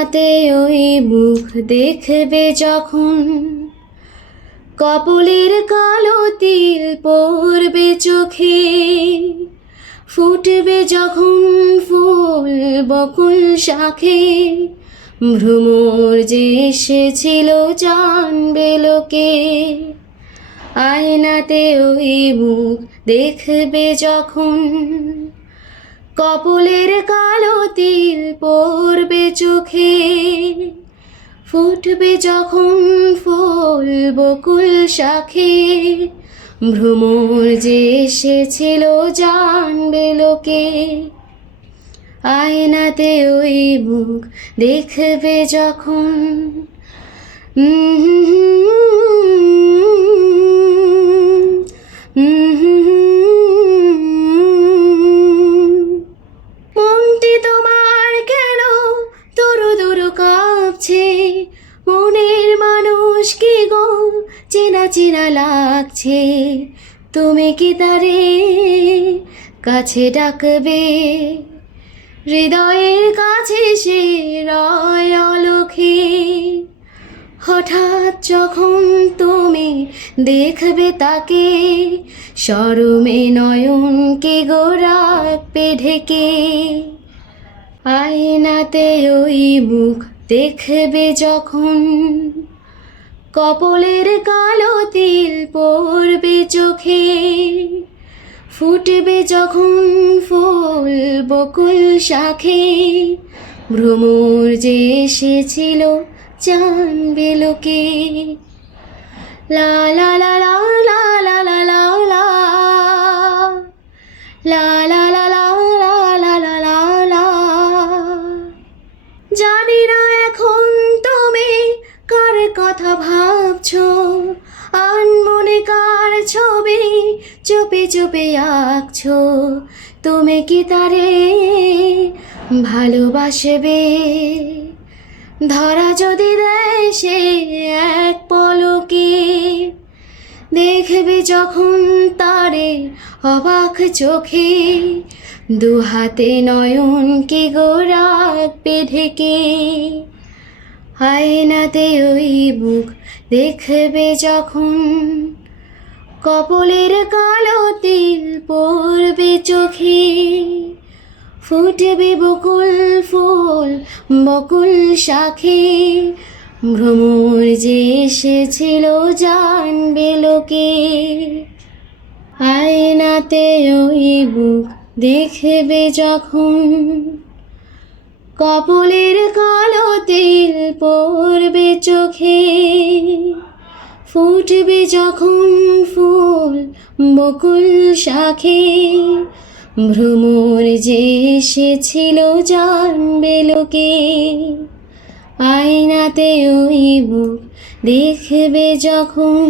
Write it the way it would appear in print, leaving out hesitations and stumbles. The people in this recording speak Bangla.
আয়নাতে ওই মুখ দেখবে যখন, কপলের কালো তিল পড়বে চোখে, ফুটবে যখন ফুল বকুল শাখে, ভ্রমর যে এসেছিল জানবে লোকে। আয়নাতে ওই মুখ দেখবে যখন, কপলের কালো তিল পড়বে চোখে, ফুটবে যখন ফুল বকুল শাখে, ভ্রমর যে এসেছিল জানবে লোকে। আয়নাতে ওই মুখ দেখবে যখন। মনটি তোমার কেন দুরু দুরু কাঁপছে, মনের মানুষ কি গো চেনা চেনা লাগছে, তুমি কি তারে কাছে ডাকবে, হৃদয়ের কাছে সে রয় অলখে। হঠাৎ যখন তুমি দেখবে তাকে, শরমে নয়নকে গো রাখবে ঢেকে। আয়নাতে ওই মুখ দেখবে যখন, কপলের কালো তিল পড়বে চোখে, ফুটবে যখন ফুল বকুল শাখে, ভ্রমর যে এসেছিল জানবে লোকে। লা লা লা লা লা লা লা লা লা লা লা লা লা লা লা লা লা। জানি না এখন তুমি কার কথা ভাবছো, আনমনে কার ছবি চুপে চুপে আঁকছো, তুমি কি তারে ভালোবাসবে, ধরা যদি দেয় সে এক পলকে, দেখবে যখন তারে অবাক চোখে, দু হাতে নয়ন কি গো রাখবে ঢেকে। আয়নাতে ওই মুখ দেখবে যখন, কপলের কালো তিল পড়বে চোখে, ফুটবে বকুল ফুল বকুল শাখে, ভ্রমর যে এসেছিল জানবে লোকে। আয়নাতে ওই মুখ দেখবে যখন, কপলের কালো তিল পড়বে চোখে, ফুটবে যখন ফুল বকুল শাখে, ভ্রমর যে এসেছিল জানবে লোকে। আয়নাতে ওই মুখ দেখবে যখন।